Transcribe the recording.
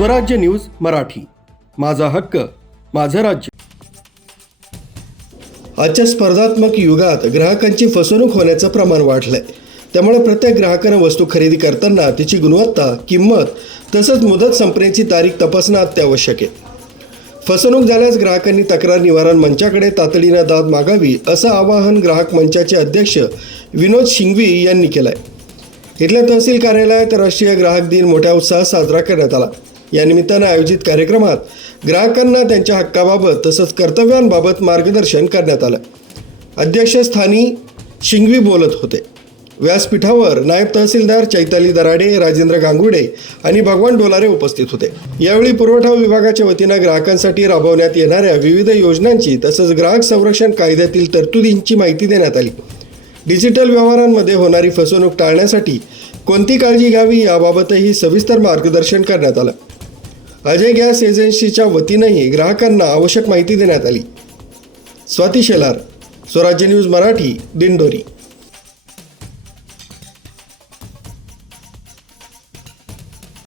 स्वराज्य न्यूज मराठी, माझा हक्क माझं राज्य। आजच्या स्पर्धात्मक युगात ग्राहकांची फसवणूक होण्याचं प्रमाण वाढलंय। त्यामुळे प्रत्येक ग्राहकाने वस्तू खरेदी करताना तिची गुणवत्ता, किंमत तसंच मुदत संपण्याची तारीख तपासणं अत्यावश्यक आहे। फसवणूक झाल्यास ग्राहकांनी तक्रार निवारण मंचाकडे तातडीने दाद मागावी, असं आवाहन ग्राहक मंचाचे अध्यक्ष विनोद शिंगवी यांनी केलंय। इथल्या तहसील कार्यालयात राष्ट्रीय ग्राहक दिन मोठ्या उत्साहात साजरा करण्यात आला। या निमित्तानं आयोजित कार्यक्रमात ग्राहकांना त्यांच्या हक्काबाबत तसंच कर्तव्यांबाबत मार्गदर्शन करण्यात आलं। अध्यक्षस्थानी शिंगवी बोलत होते। व्यासपीठावर नायब तहसीलदार चैताली दराडे, राजेंद्र गांगुडे आणि भगवान डोलारे उपस्थित होते। यावेळी पुरवठा विभागाच्या वतीनं ग्राहकांसाठी राबवण्यात येणाऱ्या विविध योजनांची तसंच ग्राहक संरक्षण कायद्यातील तरतुदींची माहिती देण्यात आली। डिजिटल व्यवहारांमध्ये होणारी फसवणूक टाळण्यासाठी कोणती काळजी घ्यावी याबाबतही सविस्तर मार्गदर्शन करण्यात आलं। अजय गॅस एजन्सीच्या वतीनंही ग्राहकांना आवश्यक माहिती देण्यात आली। स्वाती शेलार, स्वराज्य न्यूज मराठी, दिंडोरी।